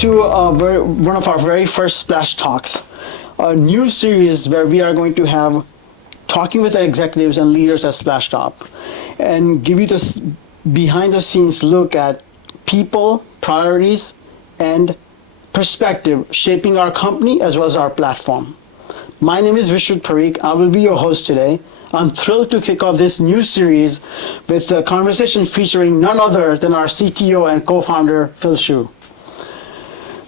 to one of our very first Splash Talks, a new series where we are going to have talking with the executives and leaders at Splashtop and give you this behind the scenes look at people, priorities, and perspective shaping our company as well as our platform. My name is Vishnu Parikh. I will be your host today. I'm thrilled to kick off this new series with a conversation featuring none other than our CTO and co-founder, Phil Sheu.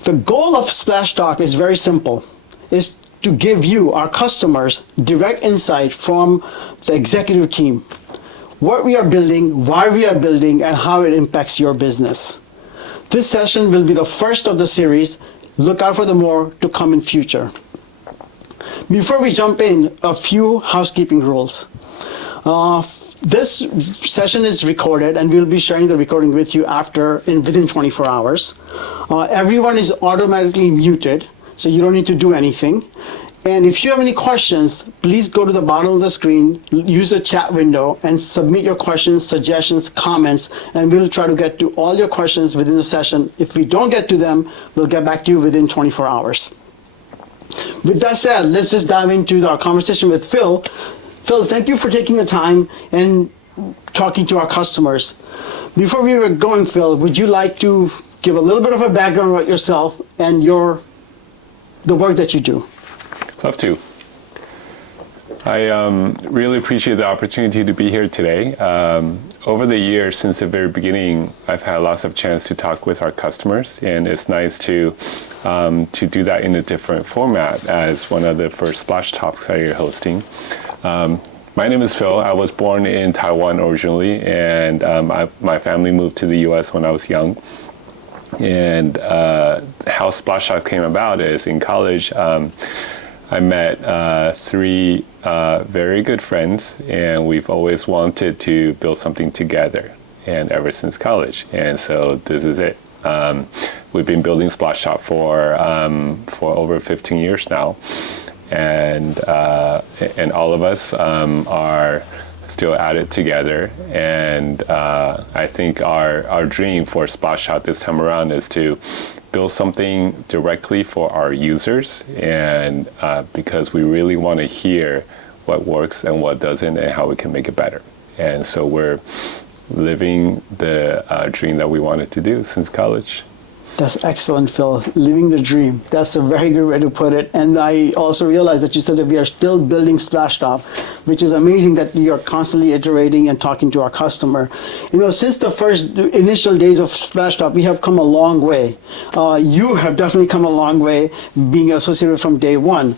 The goal of Splashtop is very simple, is to give you, our customers, direct insight from the executive team, what we are building, why we are building, and how it impacts your business. This session will be the first of the series. Look out for the more to come in future. Before we jump in, a few housekeeping rules. This session is recorded and we'll be sharing the recording with you within 24 hours. Everyone is automatically muted, so you don't need to do anything. And if you have any questions, please go to the bottom of the screen, use the chat window, and submit your questions, suggestions, comments, and we'll try to get to all your questions within the session. If we don't get to them, we'll get back to you within 24 hours. With that said, let's just dive into our conversation with Phil. Phil, thank you for taking the time and talking to our customers. Before we were going, Phil, would you like to give a little bit of a background about yourself and the work that you do? Love to. I really appreciate the opportunity to be here today. Over the years, since the very beginning, I've had lots of chance to talk with our customers, and it's nice to do that in a different format as one of the first Splashtop's that you're hosting. My name is Phil. I was born in Taiwan originally, and my family moved to the U.S. when I was young. And how Splashtop came about is in college, I met three very good friends, and we've always wanted to build something together, and ever since college. And so this is it. We've been building Splashtop for over 15 years now, and all of us are still at it together. And I think our dream for Splashtop this time around is to build something directly for our users, and because we really want to hear what works and what doesn't and how we can make it better. And so we're living the dream that we wanted to do since college. That's excellent, Phil. Living the dream. That's a very good way to put it. And I also realized that you said that we are still building Splashtop, which is amazing that you are constantly iterating and talking to our customer. You know, since the first initial days of Splashtop, we have come a long way. You have definitely come a long way being associated from day one.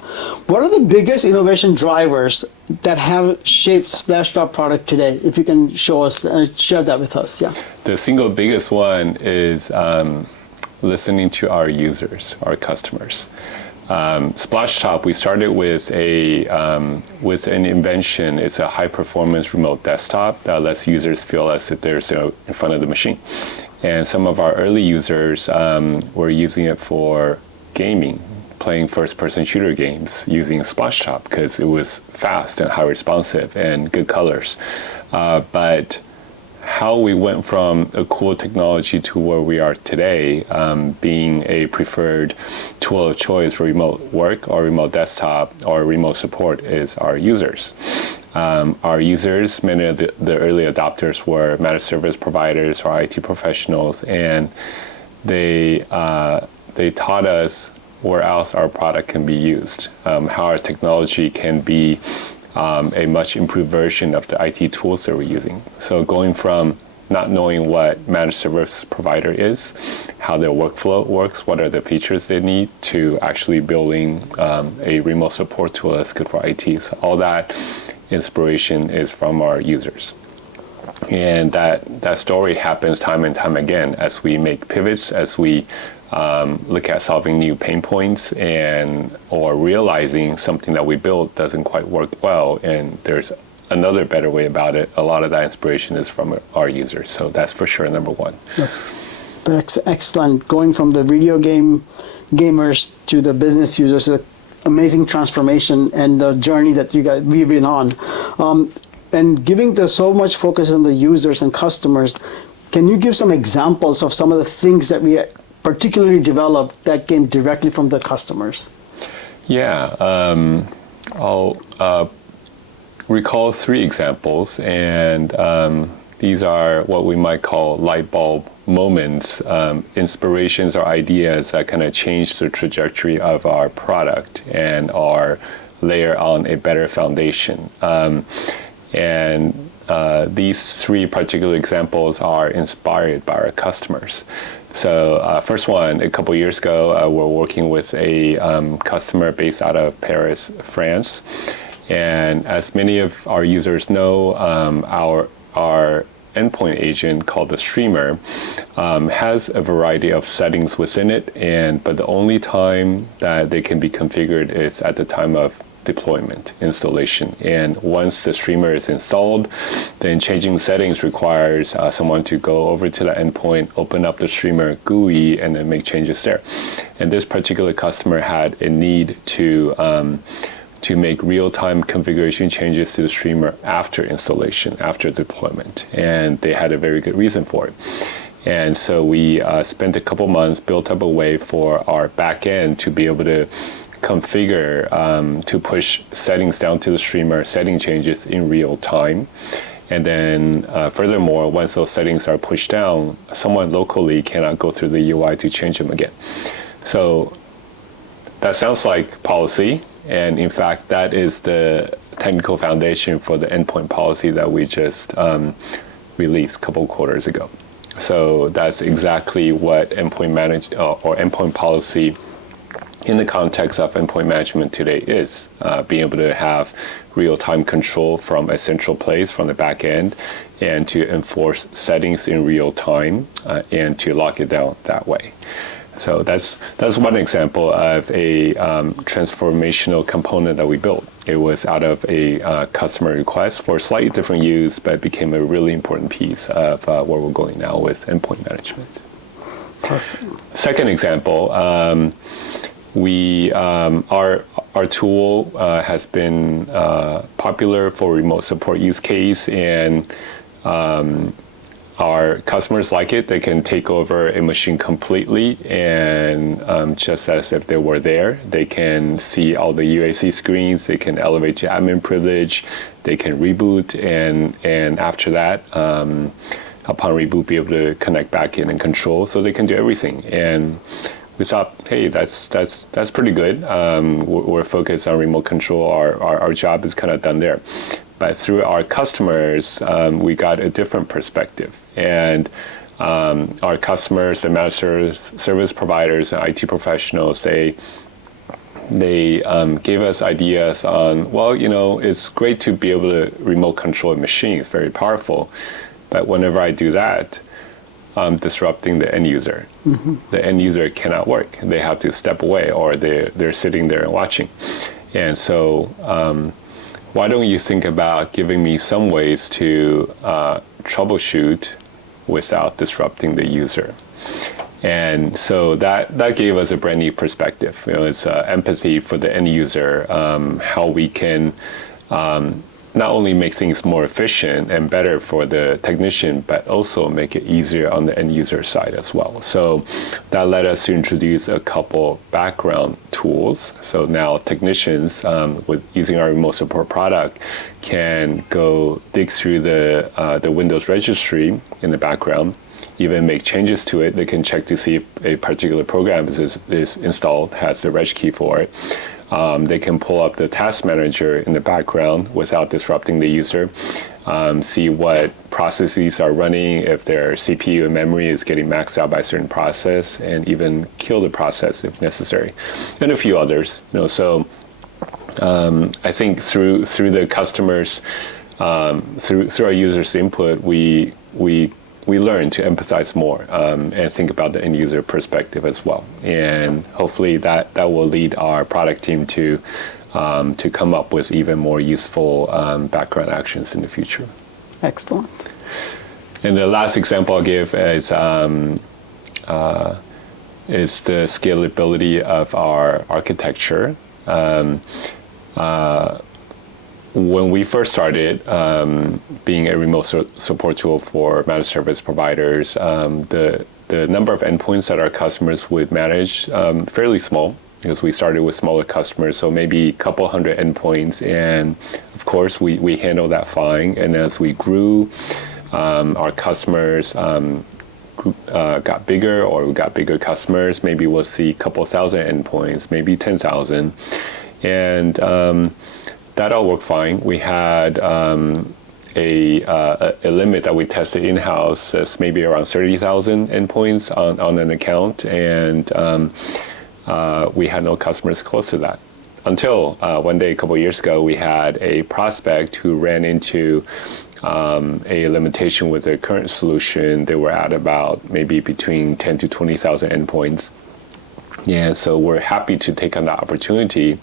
What are the biggest innovation drivers that have shaped Splashtop product today? If you can show us, share that with us. Yeah. The single biggest one is listening to our users, our customers. Splashtop, we started with an invention. It's a high-performance remote desktop that lets users feel as if they're in front of the machine. And some of our early users were using it for gaming, playing first-person shooter games using Splashtop because it was fast and high responsive and good colors. But how we went from a cool technology to where we are today, being a preferred tool of choice for remote work or remote desktop or remote support, is our users. Our users, many of the early adopters were managed service providers or IT professionals, and they taught us where else our product can be used, how our technology can be a much improved version of the IT tools that we're using. So going from not knowing what managed service provider is, how their workflow works, what are the features they need, to actually building a remote support tool that's good for IT. So all that inspiration is from our users. And that story happens time and time again as we make pivots, as we look at solving new pain points or realizing something that we built doesn't quite work well, and there's another better way about it. A lot of that inspiration is from our users, so that's for sure number one. That's excellent. Going from the video gamers to the business users, is an amazing transformation and the journey that we've been on. And giving so much focus on the users and customers, can you give some examples of some of the things that we particularly developed that came directly from the customers? Yeah, I'll recall 3 examples, and these are what we might call light bulb moments, inspirations or ideas that kind of change the trajectory of our product and our layer on a better foundation. And these 3 particular examples are inspired by our customers. So first one, a couple years ago, we're working with a customer based out of Paris, France. And as many of our users know, our endpoint agent called the streamer has a variety of settings within it, but the only time that they can be configured is at the time of deployment, installation. And once the streamer is installed, then changing settings requires someone to go over to the endpoint, open up the streamer GUI, and then make changes there. And this particular customer had a need to make real-time configuration changes to the streamer after installation, after deployment. And they had a very good reason for it. And so we spent a couple months, built up a way for our backend to be able to configure, to push settings down to the streamer, setting changes in real time. And then furthermore, once those settings are pushed down, someone locally cannot go through the UI to change them again. So that sounds like policy. And in fact, that is the technical foundation for the endpoint policy that we just released a couple quarters ago. So that's exactly what endpoint policy in the context of endpoint management today is, being able to have real-time control from a central place, from the back end, and to enforce settings in real time and to lock it down that way. So that's one example of a transformational component that we built. It was out of a customer request for slightly different use, but became a really important piece of where we're going now with endpoint management. Perfect. Second example, our tool has been popular for remote support use case, and our customers like it. They can take over a machine completely, and just as if they were there. They can see all the UAC screens. They can elevate to admin privilege. They can reboot, and after that, upon reboot, be able to connect back in and control. So they can do everything. And we thought, hey, that's pretty good. We're focused on remote control. Our job is kind of done there. But through our customers, we got a different perspective. And our customers and managed service providers and IT professionals, they gave us ideas on, well, it's great to be able to remote control a machine. It's very powerful. But whenever I do that, I'm disrupting the end user. Mm-hmm. The end user cannot work. They have to step away, or they're sitting there and watching. And so why don't you think about giving me some ways to troubleshoot without disrupting the user? And so that gave us a brand new perspective. It's empathy for the end user, how we can not only make things more efficient and better for the technician, but also make it easier on the end user side as well. So that led us to introduce a couple background tools. So now technicians, with using our remote support product, can go dig through the Windows registry in the background, even make changes to it. They can check to see if a particular program is installed, has the reg key for it. They can pull up the task manager in the background without disrupting the user, see what processes are running, if their CPU and memory is getting maxed out by a certain process, and even kill the process if necessary, and a few others. So I think through the customers, through our users' input, we learn to empathize more and think about the end user perspective as well. And hopefully that will lead our product team to come up with even more useful background actions in the future. Excellent. And the last example I'll give is the scalability of our architecture. When we first started being a remote support tool for managed service providers, the the number of endpoints that our customers would manage fairly small, because we started with smaller customers, so maybe a couple hundred endpoints, and of course we handle that fine. And as we grew, our customers got bigger, or we got bigger customers. Maybe we'll see a couple thousand endpoints, maybe 10,000, and that all worked fine. We had a limit that we tested in-house that's maybe around 30,000 endpoints on an account, and we had no customers close to that. Until one day, a couple of years ago, we had a prospect who ran into a limitation with their current solution. They were at about maybe between 10 to 20,000 endpoints. And so we're happy to take on that opportunity.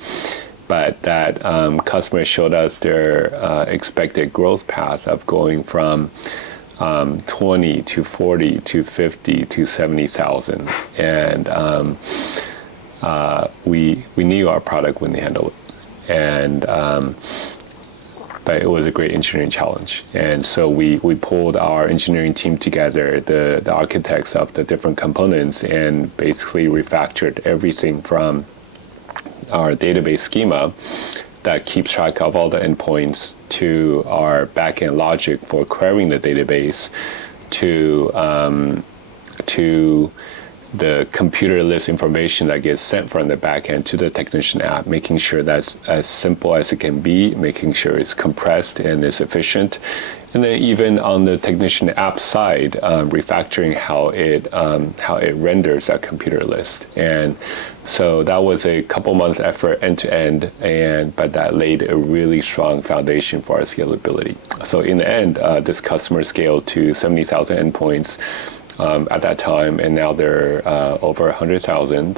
But that customer showed us their expected growth path of going from 20 to 40 to 50 to 70,000. And we knew our product wouldn't handle it. And but it was a great engineering challenge. And so we pulled our engineering team together, the architects of the different components, and basically refactored everything from our database schema that keeps track of all the endpoints, to our backend logic for querying the database, to the computer list information that gets sent from the backend to the technician app, making sure that's as simple as it can be, making sure it's compressed and is efficient. And then even on the technician app side, refactoring how it renders that computer list. And so that was a couple months effort end to end, but that laid a really strong foundation for our scalability. So in the end, this customer scaled to 70,000 endpoints at that time, and now they're over 100,000.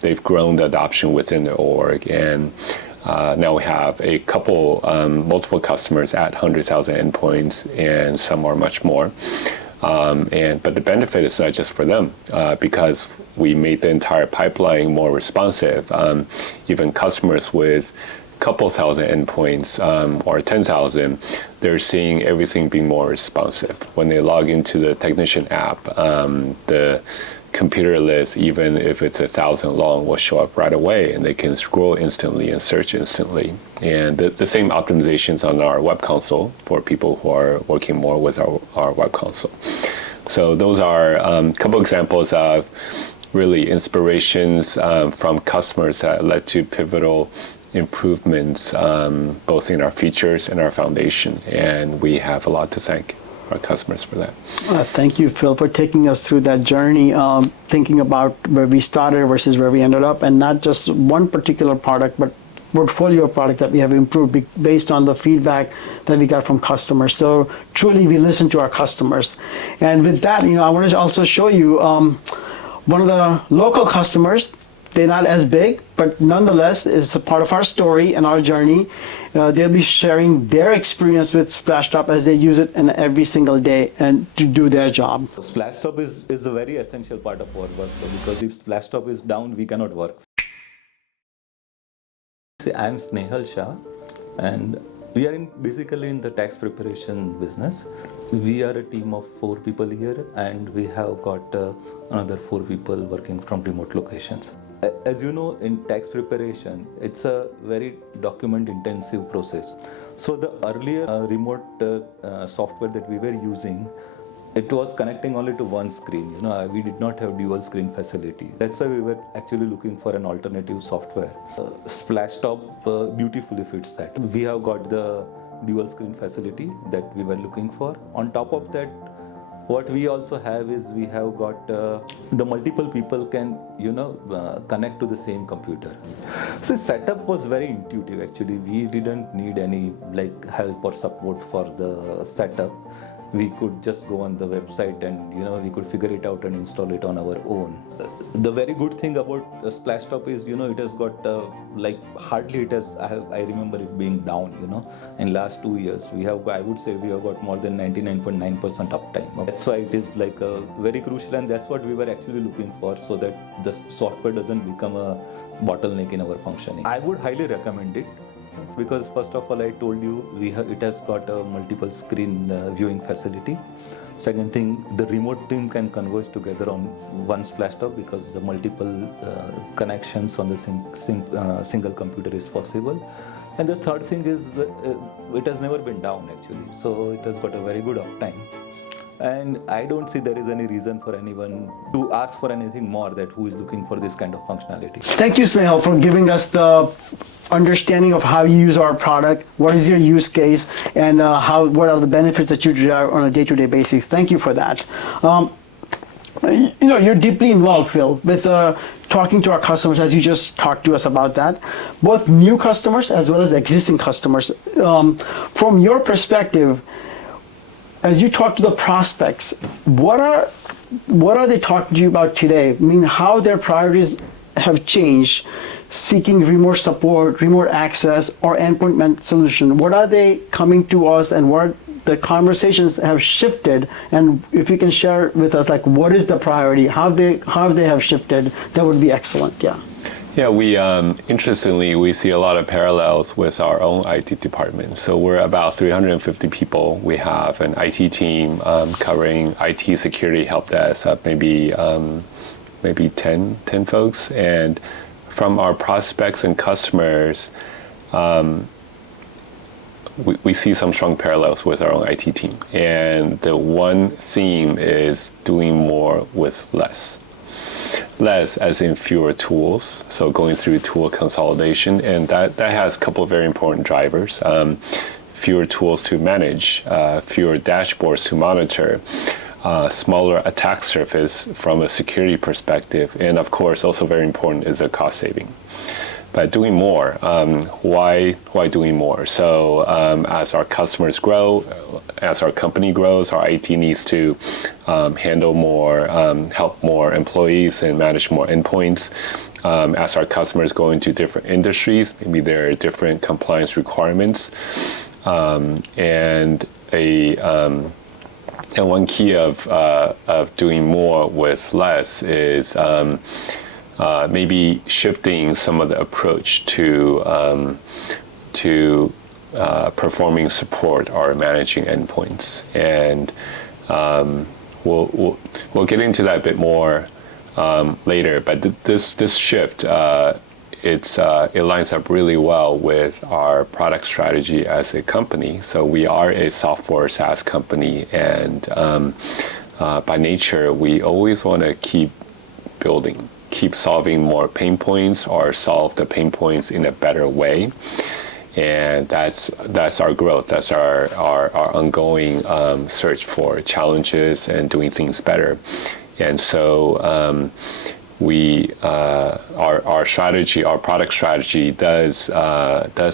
They've grown the adoption within the org, and now we have a couple, multiple customers at 100,000 endpoints, and some are much more. But the benefit is not just for them, because we made the entire pipeline more responsive. Even customers with a couple thousand endpoints or 10,000, they're seeing everything being more responsive. When they log into the technician app, the computer list, even if it's 1,000 long, will show up right away, and they can scroll instantly and search instantly. And the same optimizations on our web console for people who are working more with our web console. So those are a couple examples of really inspirations from customers that led to pivotal improvements, both in our features and our foundation. And we have a lot to thank our customers for that. Thank you, Phil, for taking us through that journey, thinking about where we started versus where we ended up, and not just one particular product, but portfolio of product that we have improved based on the feedback that we got from customers. So truly, we listen to our customers. And with that, I want to also show you one of the local customers. They're not as big, but nonetheless, it's a part of our story and our journey. They'll be sharing their experience with Splashtop as they use it in every single day and to do their job. Splashtop is a very essential part of our work, because if Splashtop is down, we cannot work. I'm Snehal Shah, and we are basically in the tax preparation business. We are a team of 4 people here, and we have got another 4 people working from remote locations. As you know, in tax preparation, it's a very document-intensive process. So the earlier remote software that we were using, it was connecting only to one screen. We did not have dual screen facility. That's why we were actually looking for an alternative software. Splashtop beautifully fits that. We have got the dual screen facility that we were looking for. On top of that, what we also have is we have got the multiple people can connect to the same computer. So setup was very intuitive actually. We didn't need any help or support for the setup. We could just go on the website and we could figure it out and install it on our own. The very good thing about Splashtop is it has got hardly it has. I remember it being down. In last 2 years I would say we have got more than 99.9% uptime. That's why it is very crucial, and that's what we were actually looking for, so that the software doesn't become a bottleneck in our functioning. I would highly recommend it. things, because first of all, I told you it has got a multiple screen viewing facility. Second thing, the remote team can converge together on one Splashtop because the multiple connections on the single computer is possible. And the third thing is it has never been down actually, so it has got a very good uptime. And I don't see there is any reason for anyone to ask for anything more that who is looking for this kind of functionality. Thank you, Snehal, for giving us the understanding of how you use our product, what is your use case, and what are the benefits that you derive on a day-to-day basis. Thank you for that. You're deeply involved, Phil, with talking to our customers, as you just talked to us about that, both new customers as well as existing customers. From your perspective, as you talk to the prospects, what are they talking to you about today? I mean, how their priorities have changed, seeking remote support, remote access, or endpoint solution. What are they coming to us, and what the conversations have shifted? And if you can share with us, like, what is the priority? How they have shifted? That would be excellent. Yeah. Yeah, we interestingly, we see a lot of parallels with our own IT department. So we're about 350 people. We have an IT team covering IT, security, help desk, maybe 10 folks. And from our prospects and customers, we see some strong parallels with our own IT team. And the one theme is doing more with less. Less as in fewer tools, so going through tool consolidation, and that has a couple of very important drivers. Fewer tools to manage, fewer dashboards to monitor, smaller attack surface from a security perspective, and of course also very important is the cost saving. But doing more, why doing more? So as our customers grow, as our company grows, our IT needs to handle more, help more employees and manage more endpoints. As our customers go into different industries, maybe there are different compliance requirements. And one key of doing more with less is maybe shifting some of the approach to performing support or managing endpoints, and we'll get into that a bit more later. But this shift, it lines up really well with our product strategy as a company. So we are a software SaaS company, and by nature, we always want to keep building, keep solving more pain points, or solve the pain points in a better way. And that's our growth. That's our ongoing search for challenges and doing things better. And so our strategy, our product strategy does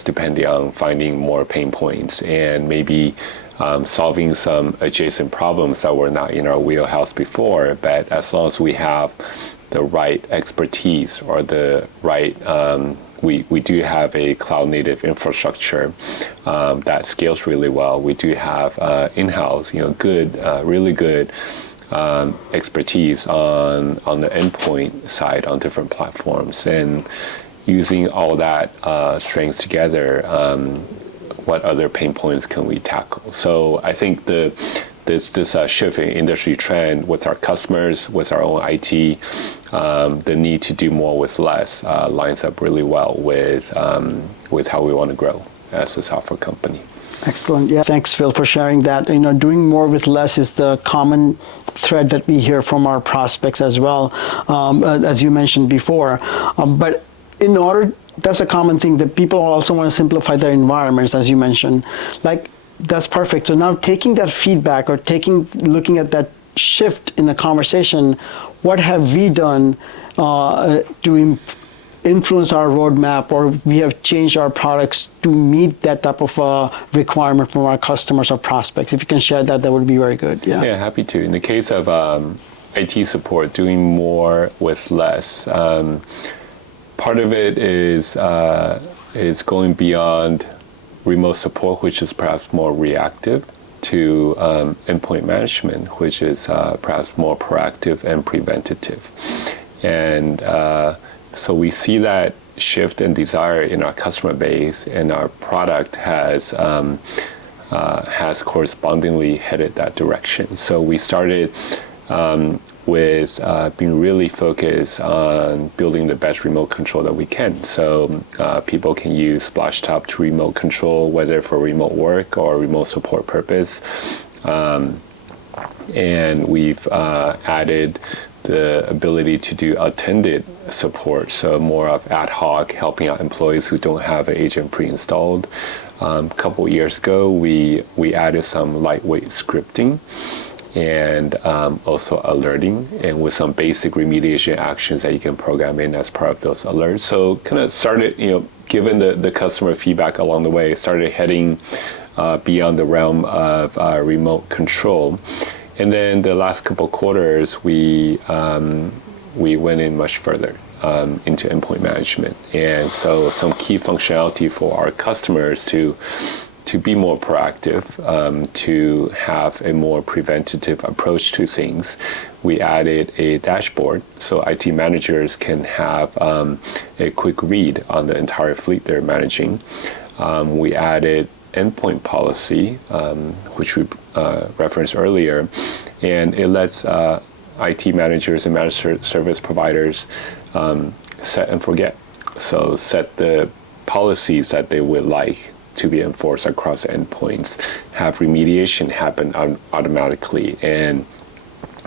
depend on finding more pain points and maybe solving some adjacent problems that were not in our wheelhouse before. But as long as we have the right expertise or the right, we do have a cloud native infrastructure that scales really well. We do have in-house, really good expertise on the endpoint side on different platforms, and using all that strengths together, what other pain points can we tackle? So I think this shift in industry trend with our customers, with our own IT, the need to do more with less lines up really well with how we want to grow as a software company. Excellent. Yeah. Thanks, Phil, for sharing that. Doing more with less is the common thread that we hear from our prospects as well, as you mentioned before. But that's a common thing that people also want to simplify their environments, as you mentioned. That's perfect. So now taking that feedback or looking at that shift in the conversation, what have we done to influence our roadmap, or we have changed our products to meet that type of requirement from our customers or prospects? If you can share that would be very good. Yeah. Yeah, happy to. In the case of IT support, doing more with less, part of it is going beyond remote support, which is perhaps more reactive, to endpoint management, which is perhaps more proactive and preventative. And So we see that shift and desire in our customer base, and our product has correspondingly headed that direction. So we started with being really focused on building the best remote control that we can. So people can use Splashtop to remote control, whether for remote work or remote support purpose. And we've added the ability to do attended support, so more of ad hoc, helping out employees who don't have an agent pre-installed. A couple years ago, we added some lightweight scripting and also alerting, and with some basic remediation actions that you can program in as part of those alerts. So kind of started, given the customer feedback along the way, started heading beyond the realm of remote control. And then the last couple quarters, we went in much further into endpoint management. And so some key functionality for our customers to be more proactive, to have a more preventative approach to things. We added a dashboard so IT managers can have a quick read on the entire fleet they're managing. We added endpoint policy, which we referenced earlier, and it lets IT managers and managed service providers set and forget. So set the policies that they would like to be enforced across endpoints, have remediation happen automatically, and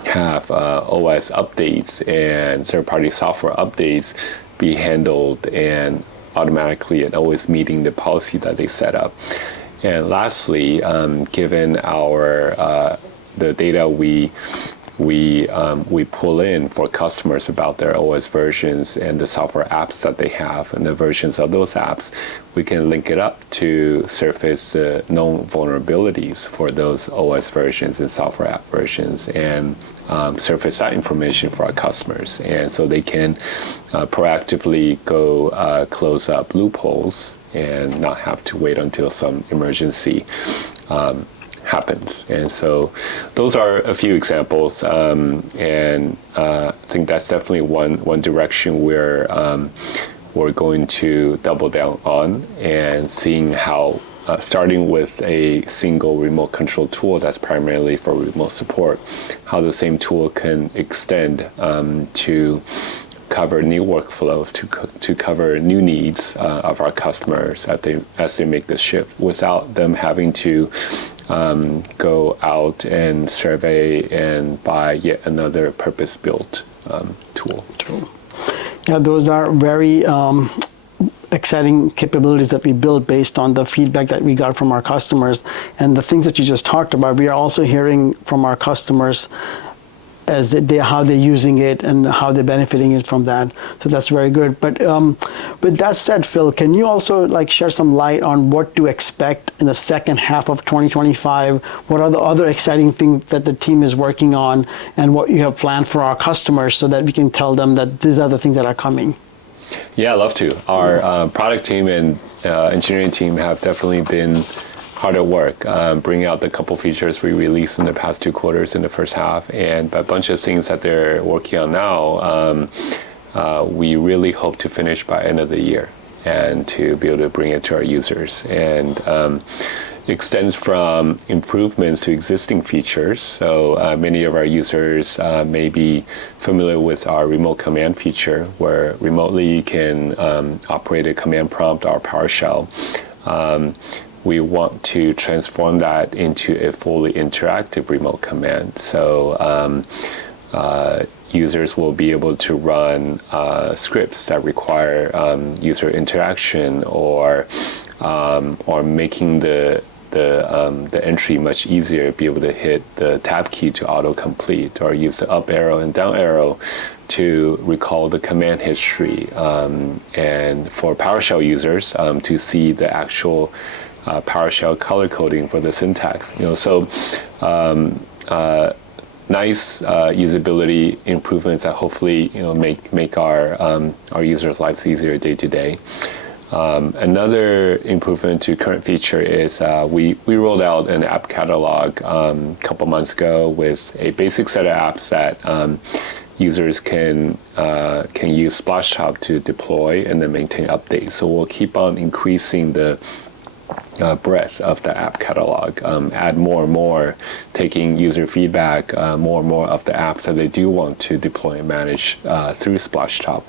have OS updates and third-party software updates be handled and automatically and always meeting the policy that they set up. And lastly, given our the data we pull in for customers about their OS versions and the software apps that they have and the versions of those apps, we can link it up to surface the known vulnerabilities for those OS versions and software app versions, and surface that information for our customers. And so they can proactively go close up loopholes and not have to wait until some emergency happens. And so those are a few examples, and I think that's definitely one direction where we're going to double down on, and seeing how starting with a single remote control tool that's primarily for remote support, how the same tool can extend to cover new workflows, to cover new needs of our customers as they make this shift, without them having to go out and survey and buy yet another purpose-built tool. Yeah, those are very exciting capabilities that we built based on the feedback that we got from our customers. And the things that you just talked about, we are also hearing from our customers as how they're using it and how they're benefiting it from that. So that's very good. But with that said, Phil, can you also share some light on what to expect in the second half of 2025? What are the other exciting things that the team is working on, and what you have planned for our customers, so that we can tell them that these are the things that are coming? Yeah, I'd love to. Our product team and engineering team have definitely been hard at work, bringing out the couple features we released in the past 2 quarters in the first half, and a bunch of things that they're working on now. We really hope to finish by end of the year and to be able to bring it to our users. And extends from improvements to existing features. So many of our users may be familiar with our remote command feature, where remotely you can operate a command prompt or PowerShell. We want to transform that into a fully interactive remote command. So users will be able to run scripts that require user interaction, or making the entry much easier, be able to hit the tab key to autocomplete, or use the up arrow and down arrow to recall the command history, and for PowerShell users to see the actual PowerShell color coding for the syntax. So nice usability improvements that hopefully make our users' lives easier day to day. Another improvement to current feature is we rolled out an app catalog a couple months ago with a basic set of apps that users can use Splashtop to deploy and then maintain updates. So we'll keep on increasing the breadth of the app catalog, add more and more, taking user feedback, more and more of the apps that they do want to deploy and manage through Splashtop.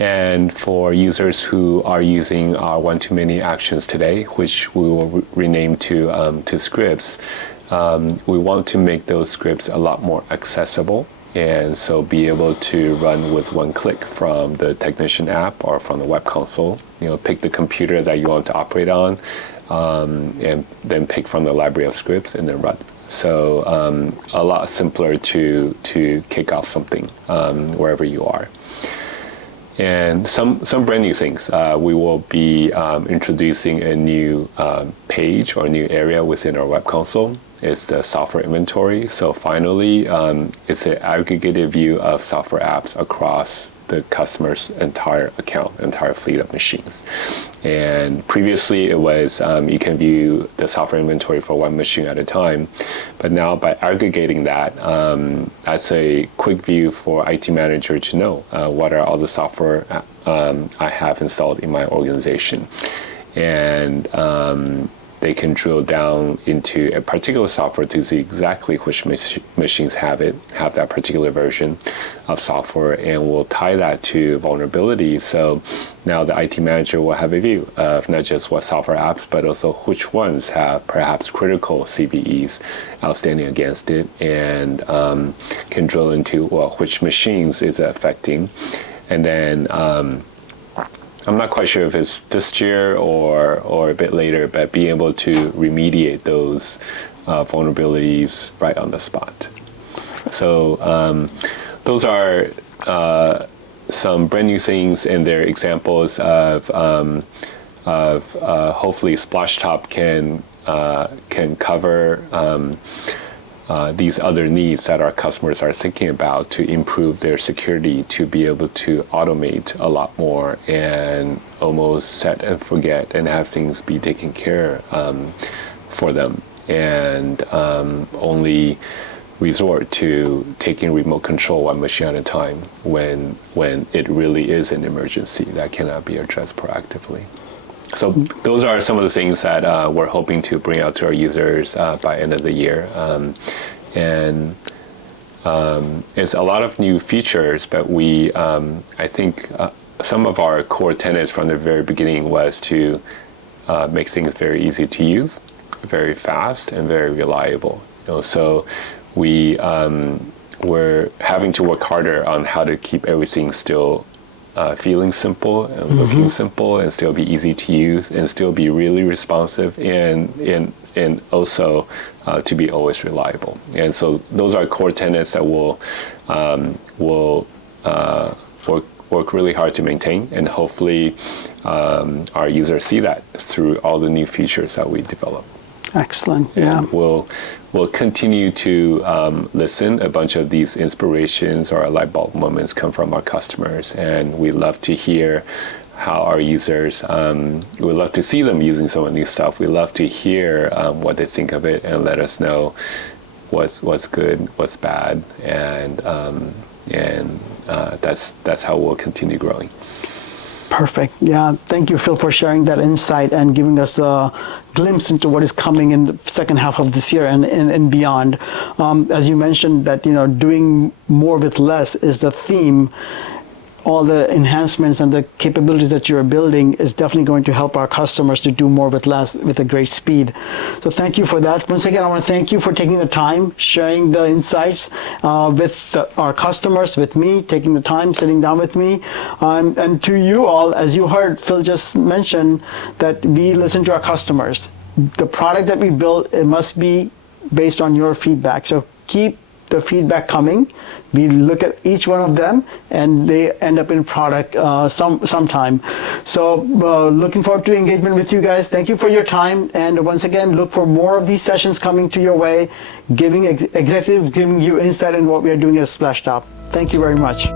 And for users who are using our one-to-many actions today, which we will rename to scripts, we want to make those scripts a lot more accessible, and so be able to run with one click from the technician app or from the web console. Pick the computer that you want to operate on, and then pick from the library of scripts and then run. So a lot simpler to kick off something wherever you are. And some brand new things. We will be introducing a new page or a new area within our web console. It's the software inventory. So finally, it's an aggregated view of software apps across the customer's entire account, entire fleet of machines. And previously it was you can view the software inventory for one machine at a time, but now by aggregating that, that's a quick view for IT manager to know what are all the software I have installed in my organization. And they can drill down into a particular software to see exactly which machines have that particular version of software, and we'll tie that to vulnerability. So now the IT manager will have a view of not just what software apps, but also which ones have perhaps critical CVEs outstanding against it, and can drill into, which machines is it affecting. And then I'm not quite sure if it's this year or a bit later, but being able to remediate those vulnerabilities right on the spot. So those are some brand new things, and they're examples of hopefully Splashtop can cover these other needs that our customers are thinking about to improve their security, to be able to automate a lot more and almost set and forget and have things be taken care for them, and only resort to taking remote control one machine at a time when it really is an emergency that cannot be addressed proactively. So those are some of the things that we're hoping to bring out to our users by end of the year. And it's a lot of new features, but we, I think some of our core tenets from the very beginning was to make things very easy to use, very fast, and very reliable. So we're having to work harder on how to keep everything still feeling simple and looking simple, and still be easy to use, and still be really responsive, and also to be always reliable. And so those are core tenets that we'll work really hard to maintain, and hopefully our users see that through all the new features that we develop. Excellent. Yeah. And we'll continue to listen. A bunch of these inspirations or light bulb moments come from our customers, and we love to hear how our users, we love to see them using some of the new stuff. We love to hear what they think of it, and let us know what's good, what's bad, and that's how we'll continue growing. Perfect. Yeah. Thank you, Phil, for sharing that insight and giving us a glimpse into what is coming in the second half of this year and beyond. As you mentioned that, doing more with less is the theme. All the enhancements and the capabilities that you're building is definitely going to help our customers to do more with less with a great speed. So thank you for that. Once again, I want to thank you for taking the time, sharing the insights with our customers, with me, taking the time, sitting down with me. And to you all, as you heard Phil just mention, that we listen to our customers. The product that we build, it must be based on your feedback. So keep the feedback coming. We look at each one of them, and they end up in product sometime. So looking forward to engagement with you guys. Thank you for your time, and once again, look for more of these sessions coming to your way, executives giving you insight in what we are doing at Splashtop. Thank you very much.